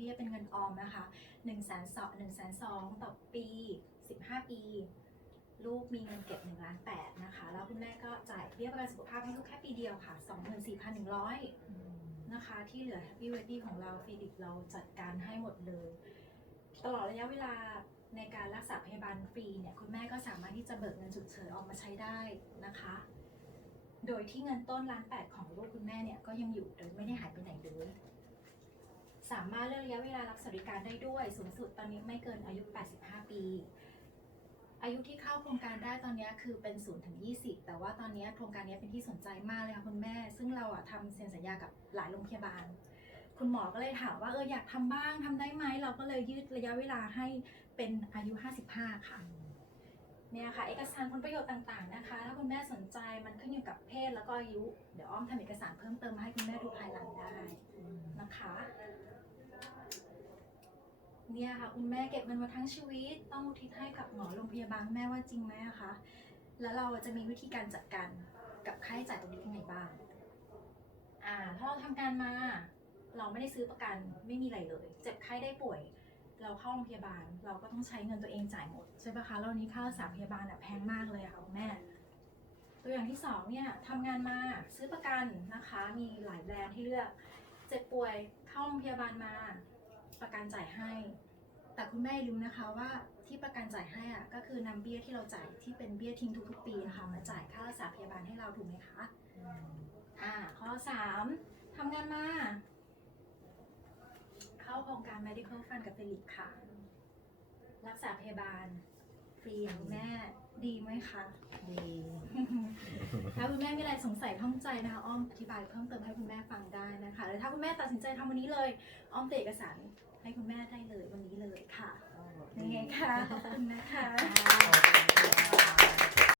บี้ยเป็นเงินออมนะคะ1นึ่งแสนสองหนึ่งแสนสองต่อปี 15 ปี ลูกมีเงินเก็บ1ล้านแปดนะคะ แล้วคุณแม่ก็จ่ายเบี้ยประกันสุขภาพให้ลูกแค่ปีเดียวค่ะ 24,100 นะคะ ที่เหลือ Happy Wedding ของเราฟิลิปเราจัดการให้หมดเลย ตลอดระยะเวลาในการรักษาพยาบาลฟรีเนี่ยคุณแม่ก็สามารถที่จะเบิกเงินฉุกเฉินออกมาใช้ได้นะคะ โดยที่เงินต้นล้านแปดของลูกคุณแม่เนี่ยก็ยังอยู่โดยไม่ได้หายไปไหน สามารถเลือกระยะเวลารับสวัสดิการได้ด้วย สูงสุดตอนนี้ไม่เกินอายุ 85 ปี อายุที่เข้าโครงการได้ตอนนี้คือเป็น0ถึง20 แต่ว่าตอนนี้โครงการนี้เป็นที่สนใจมากเลยค่ะคุณแม่ ซึ่งเราอะทำเซ็นสัญญากับหลายโรงพยาบาล คุณหมอก็เลยถามว่าเอออยากทำบ้างทำได้ไหมเราก็เลยยืดระยะเวลาให้เป็นอายุ 55 ค่ะเนี่ยค่ะเอกสารผลประโยชน์ต่างๆนะคะ ถ้าคุณแม่สนใจมันขึ้นอยู่กับเพศแล้วก็อายุ เดี๋ยวอ้อมทำเอกสารเพิ่มเติมมาให้คุณแม่ดูภายหลังได้นะคะ เนี่ยค่ะคุณแม่เก็บเงินมาทั้งชีวิต ต้องอุทิศให้กับหมอโรงพยาบาลแม่ว่าจริงไหมอะคะ แล้วเราจะมีวิธีการจัดการกับค่าใช้จ่ายตรงนี้ยังไงบ้าง อ่า ถ้าเราทำงานมา เราไม่ได้ซื้อประกันไม่มีอะไรเลย เจ็บไข้ได้ป่วย เราเข้าโรงพยาบาล เราก็ต้องใช้เงินตัวเองจ่ายหมดใช่ปะคะแล้วนี้ค่ารักษาพยาบาลอะแพงมากเลยค่ะคุณแม่ตัวอย่างที่สองเนี่ยทำงานมาซื้อประกันนะคะ มีหลายแบรนด์ให้เลือก เจ็บป่วยเข้าโรงพยาบาลมา ประกันจ่ายให้ แต่คุณแม่อย่าลืมนะคะว่าที่ประกันจ่ายให้อะก็คือนำเบี้ยที่เราจ่ายที่เป็นเบี้ยทิ้งทุกๆ ปีนะคะมาจ่ายค่ารักษาพยาบาลให้เราถูกไหมคะอ่าข้อสามทำงานมา เข้าโครงการ medical fund กับฟิลิปค่ะ รักษาพยาบาล ฟรีอย่างคุณแม่ดีไหมคะ ดีถ้าคุณแม่มีอะไรสงสัยข้องใจนะคะอ้อมอธิบายเพิ่มเติมให้คุณแม่ฟังได้นะคะหรือถ้าคุณแม่ตัดสินใจทำวันนี้เลย อ้อมเตะเอกสารให้คุณแม่ได้เลยวันนี้เลยค่ะยังไงคะขอบคุณนะคะ